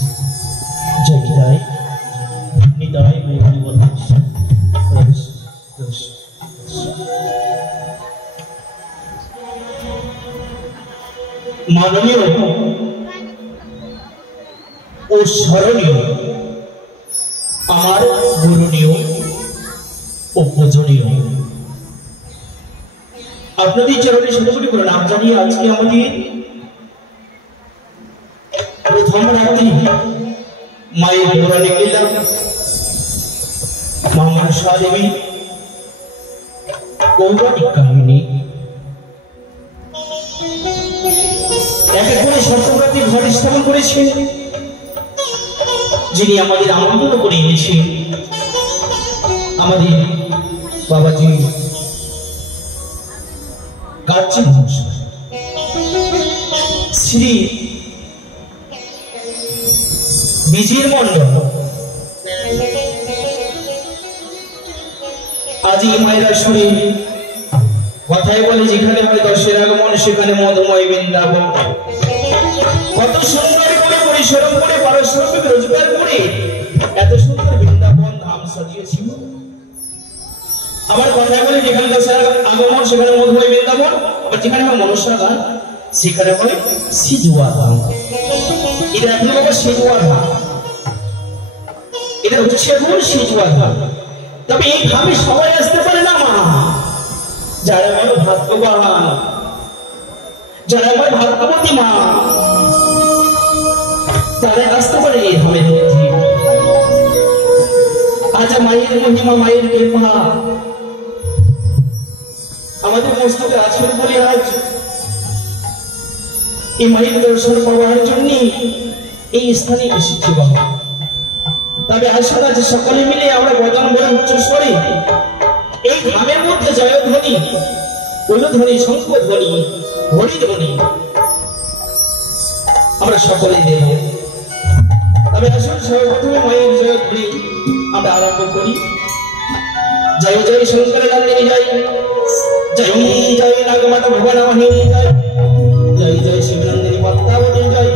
जय निदाय माननीय ओ स्मरणीय आमार गुरुनीय ओ पूजनीय आपनादेर चरणे शतकोटी प्रणाम जानिए आज के आमादेर प्रथम रात्रि माয়ের পৌরাণিক লীলা মা মনসা দেবী পৌরাণিক কাহিনী এক এক করে সর্বব্যাপী ঘর স্থাপন করেছেন যিনি আমাদের আমন্ত্রণ করে এনেছেন আমাদের বাবাজি কার্যে মহাশয় শ্রী বিজির মন্ডল आज मायरा सुनी কথায় বলে যেখানে হয় দশের আগমন সেখানে মধুময় বৃন্দাবন কত সুন্দর করে পরিশ্রম করে পারস্পরিক রোজগার করে এত সুন্দর বৃন্দাবন ধাম সাজিয়েছিল আবার কথায় বলে যেখানে দশের আগমন সেখানে মধুময় বৃন্দাবন আবার যেখানে হয় মনসা গান সেখানে হয় সিজুয়া ধাম এটা এখন বাবা সিজুয়া ধাম এটা হচ্ছে এখন সিজুয়া ধাম তবে এই ধামে সবাই আসতে পারে না মা যারা বড় ভাগ্যবান যারা বড় ভাগ্যবতী মা তারা আসতে পারে এই ধামের মধ্যে আজ মায়ের মহিমা মায়ের কৃপা আমাদের মস্তকে আছে বলে আজ এই মায়ের দর্শন পাওয়ার জন্য এই স্থানে এসেছি বাবা তবে আশা আছে সকলে মিলে আমরা বদন বলে উচ্চ স্বরে এই ধামের মধ্যে জয়ধ্বনি উলধ্বনি শঙ্খধ্বনি হরিধ্বনি আমরা সকলে দেব তবে আসুন সর্বপ্রথমে মায়ের জয়ধ্বনি আমরা আরম্ভ করি জয় জয় শঙ্কর নন্দিনী জয় জয় জয় নাগমাতা ভুবনমোহিনী জয় জয় জয় শিবনন্দিনী পদ্মাবতী জয়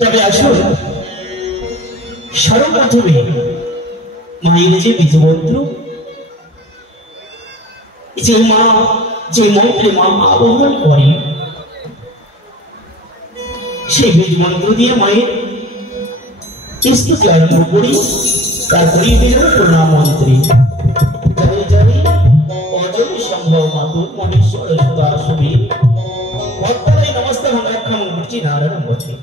তবে আসুন সর্বপ্রথমে মায়ের যে বীজমন্ত্র যে মা যে মন্ত্রে মা আবহন করে সেই বীজমন্ত্র দিয়ে মায়ের স্তুতি আরম্ভ করি তারপরে প্রণাম মন্ত্রী জয় জয় অজয় সম্ভব মাতুর মহেশ্বর সুতা সুবীর ভক্তরাই নমস্তে ভঙ্গাক্ষম মুচি নারায়ণ মঠে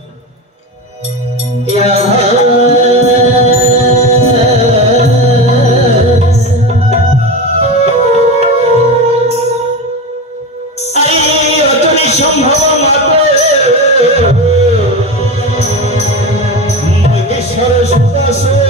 সম্ভব মহেশ্বর সুতা সুবীর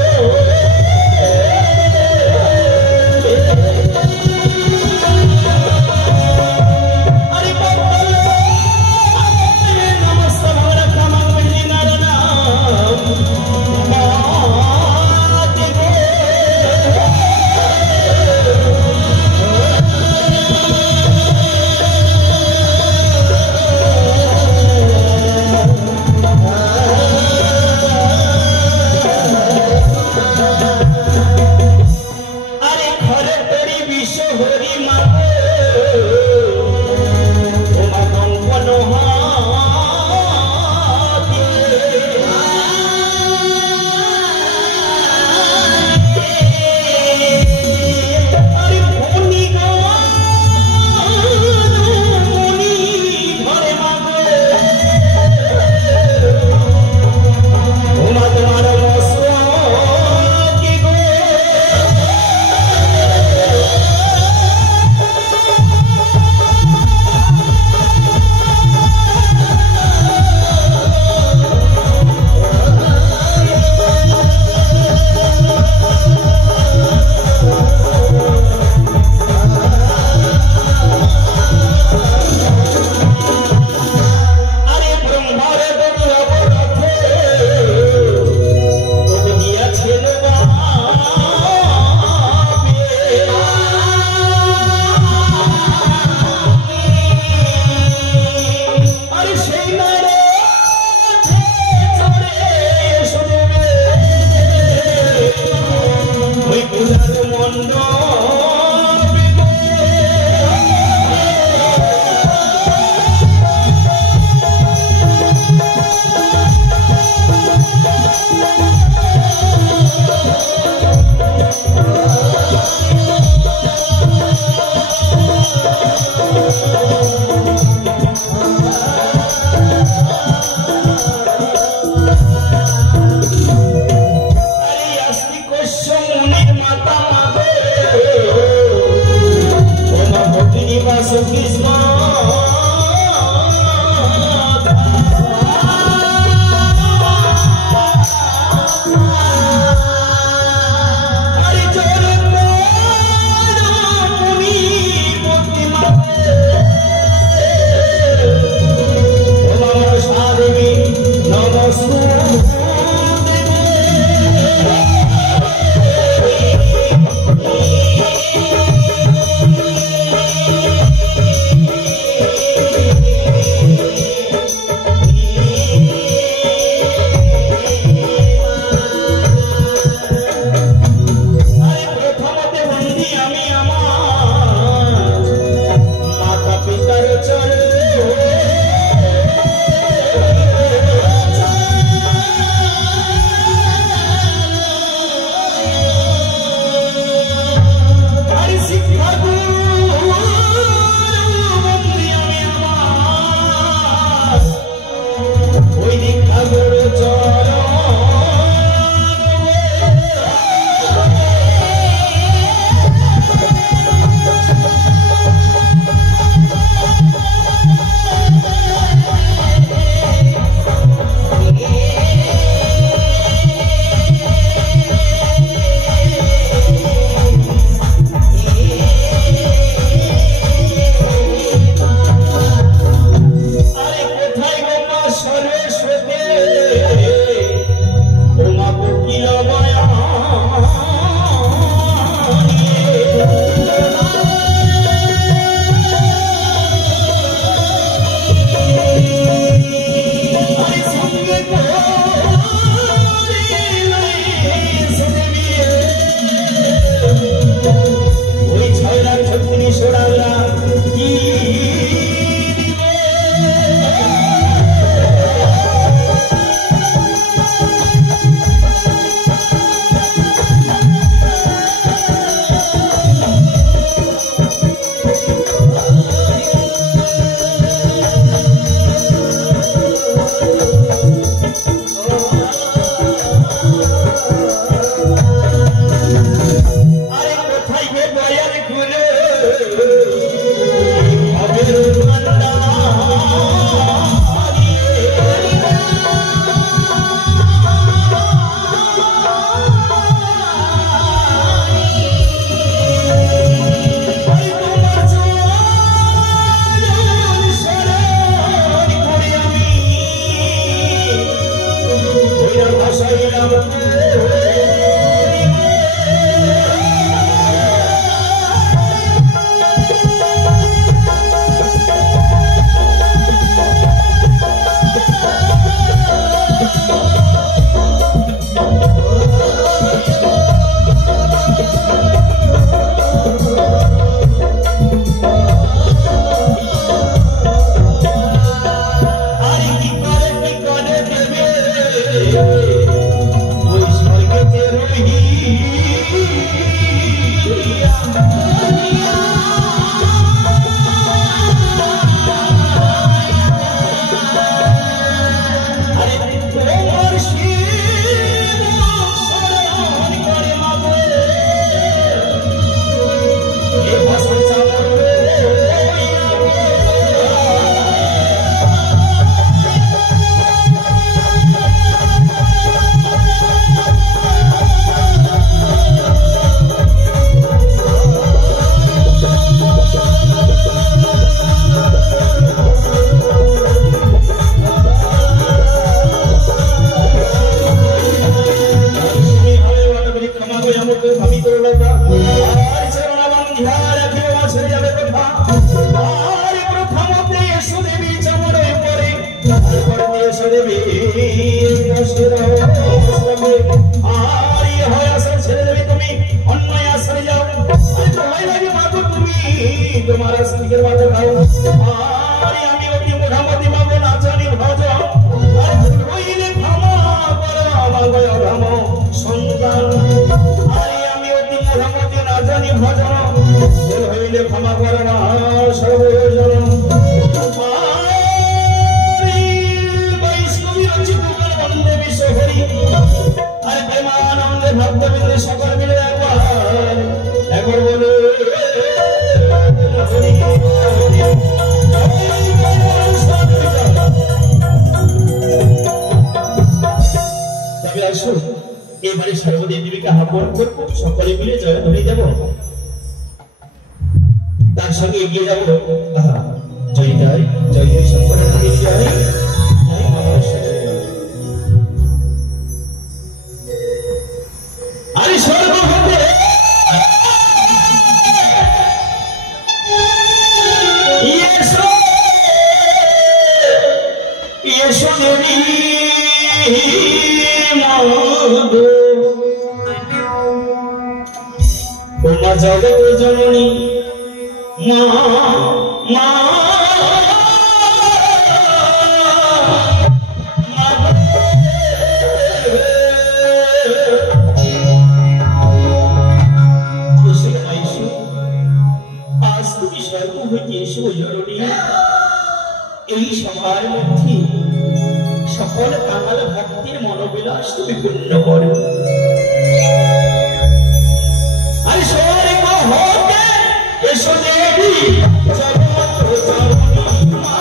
महाराज स्त्रीके माथा खाओ আরে আমি অতি মোহাম্মদি বাবু না জানি ভজ আর হইলে ক্ষমা করো আমার গয় রাম সন্তান আরে আমি অতি মোহাম্মদি না জানি ভজ হইলে ক্ষমা করো না সর্বজন আরে বৈষ্ণবী রচিত বন্দে বিশ্বহরি আরে প্রেমানন্দে ভক্তবৃন্দ সকল মিলে একবার বলো তবে আসো এবারে সর্বদেব দেবীকে আহ্বান করবো সকলে মিলে জয়ধ্বনি দেব তার সঙ্গে এগিয়ে যাবো জয় জয় জয় জয় শঙ্কর জয় জয় আরে সর্বভূতে এসো দেবী মা জগৎ জননী মা মা আজ তুমি স্বর্গ হইতে এসো জননী এই সভার মধ্যে সকল কাঙাল ভক্তের মনোবিলাস তুমি পূর্ণ করো আরে স্বর্গ হতে এসো দেবী জগৎ জননী মা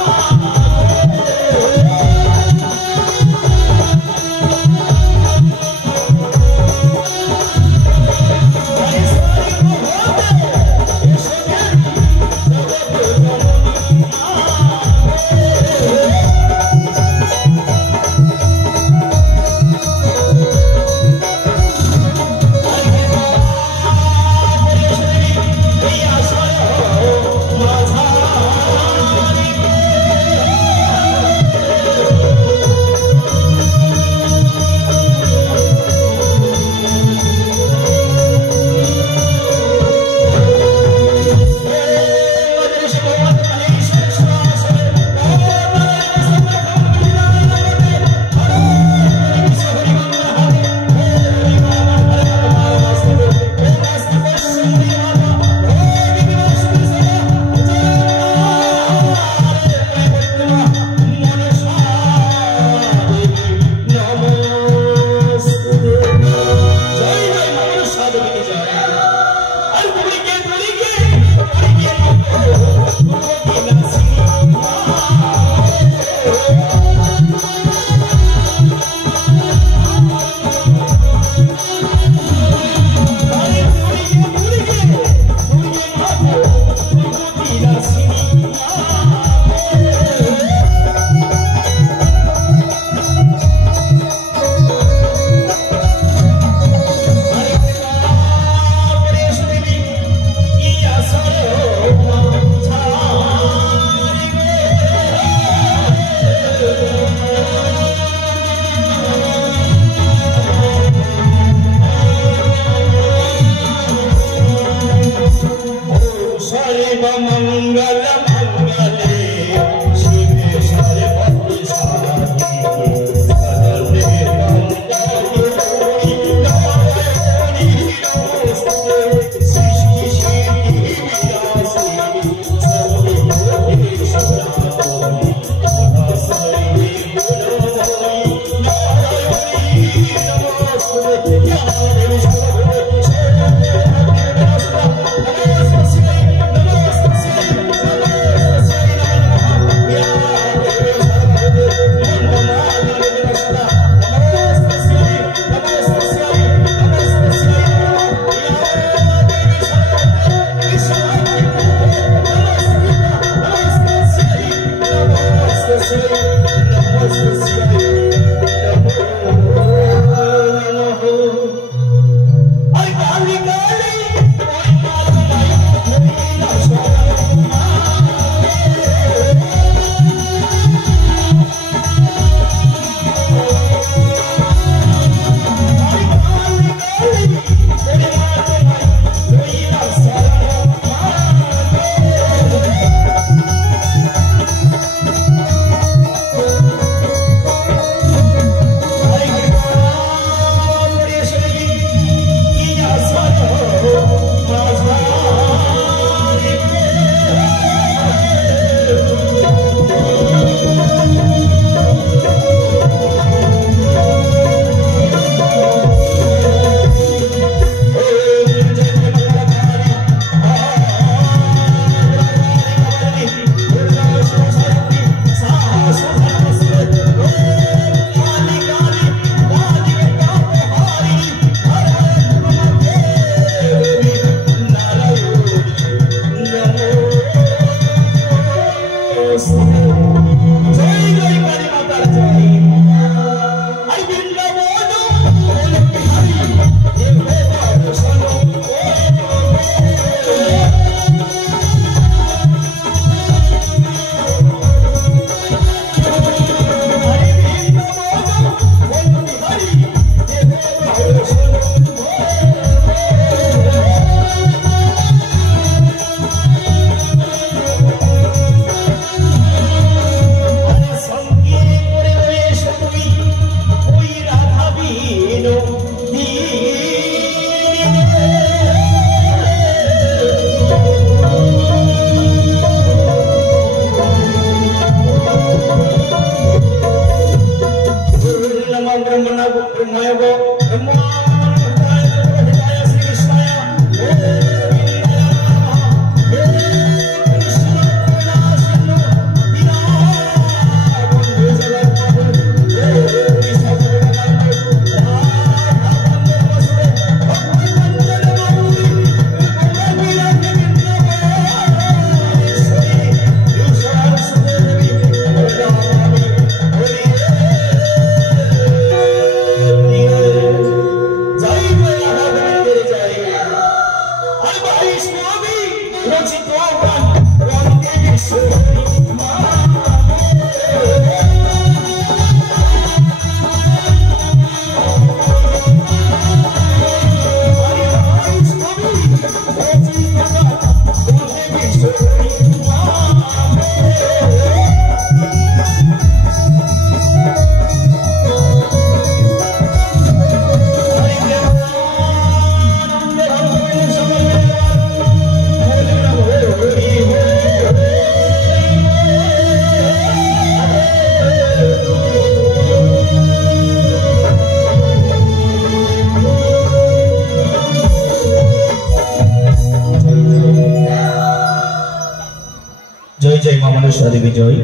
জয় জয় মা মনসা দেবী জয়।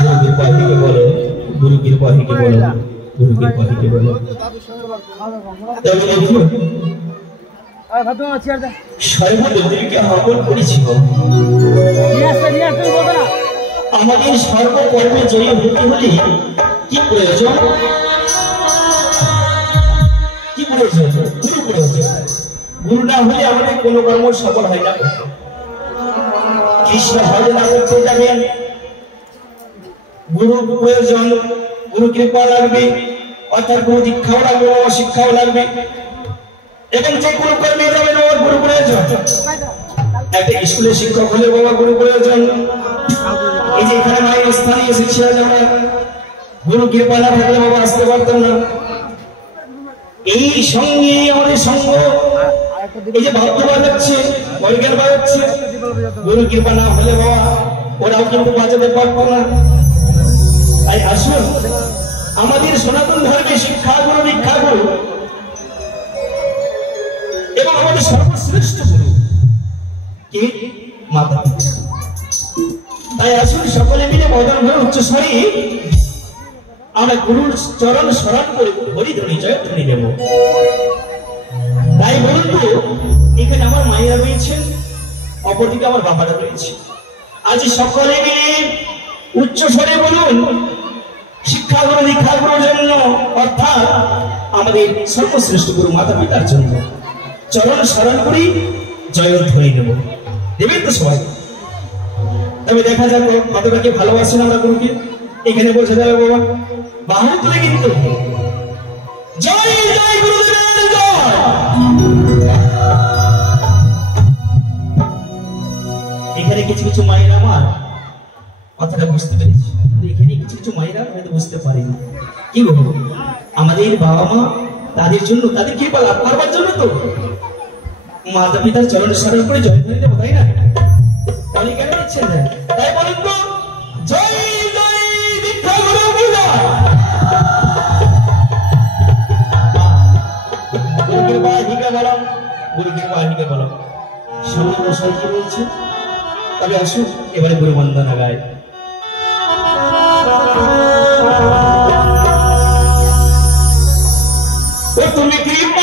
গুরু কৃপা হিকে বলো, গুরু কৃপা হিকে বলো, গুরু কৃপা হিকে বলো। তবে দেখো সর্বদেবীকে আহ্বান করেছি। আমাদের সর্বকর্মে জয়ী হতে হলে কি প্রয়োজন? কি প্রয়োজন? গুরু প্রয়োজন। গুরু না হলে আমাদের কোনো কর্ম সফল হয় না। কৃষ্ণ ভজনা করতে যাবেন, গুরু প্রয়োজন, গুরু কৃপা লাগবে, অর্থাৎ গুরু দীক্ষাও লাগবে, শিক্ষাও লাগবে। এবং যে কোনো কর্মে যাবেন আমার গুরু প্রয়োজন। একটা স্কুলের শিক্ষক হলে বাবা গুরু প্রয়োজন। এই যে এখানে মায়ের স্থানে এসেছি আমরা, গুরু কৃপা না থাকলে বাবা আসতে পারতাম না। এই সঙ্গে আমাদের সঙ্গ, এই যে বাদ্য বাজাচ্ছে, বৈজ্ঞান বাজাচ্ছে, গুরু কৃপা না হলে বাবা ওরাও কিন্তু বাজাতে পারতো না। তাই আসুন আমাদের সনাতন ধর্মে শিক্ষা গুরু, দীক্ষা গুরু এবং আমাদের সর্বশ্রেষ্ঠ গুরু কে? মাতা। তাই আসুন সকলে মিলে মদন ঘর উচ্চস্বরে আমরা গুরুর চরণ স্মরণ করে হরিধ্বনি জয়ধ্বনি দেব। তাই বলুন তো, এখানে আমার মায়েরা রয়েছেন, অপরদিকে আমার বাবারা রয়েছে। আজ সকলে মিলে উচ্চস্বরে বলুন শিক্ষা গুরু দীক্ষা গুরুর জন্য, অর্থাৎ আমাদের সর্বশ্রেষ্ঠ গুরু মাতা পিতার জন্য চরণ স্মরণ করি, জয়ধ্বনি দেব। দেবেন তো সবাই? তবে দেখা যাক কতটা কি ভালোবাসেন আমরা গুরুকে, এখানে বোঝা যাবে বাবা। বাহু তুলে কিন্তু জয় জয় গুরুদেবের জয়। এখানে কিছু কিছু মায়েরা আমার কথাটা বুঝতে পেরেছি, কিন্তু এখানে কিছু কিছু মায়েরা হয়তো বুঝতে পারেনি। কি বলবো, আমাদের বাবা মা তাদের জন্য, তাদের কৃপা লাভ করবার জন্য তো মাতা পিতার চরণ স্মরণ করে জয়ধ্বনি দেবো, তাই না? তাহলে কেন দিচ্ছেন? তাই বলুন তো জয় জয় দীক্ষা গুরু কি জয়। গুরু কৃপা হিকে বলো, গুরু কৃপা হিকে বলো। সমগ্র সহজে রয়েছে। তবে আসুন এবারে গুরু বন্দনা গায়। তুমি কৃপা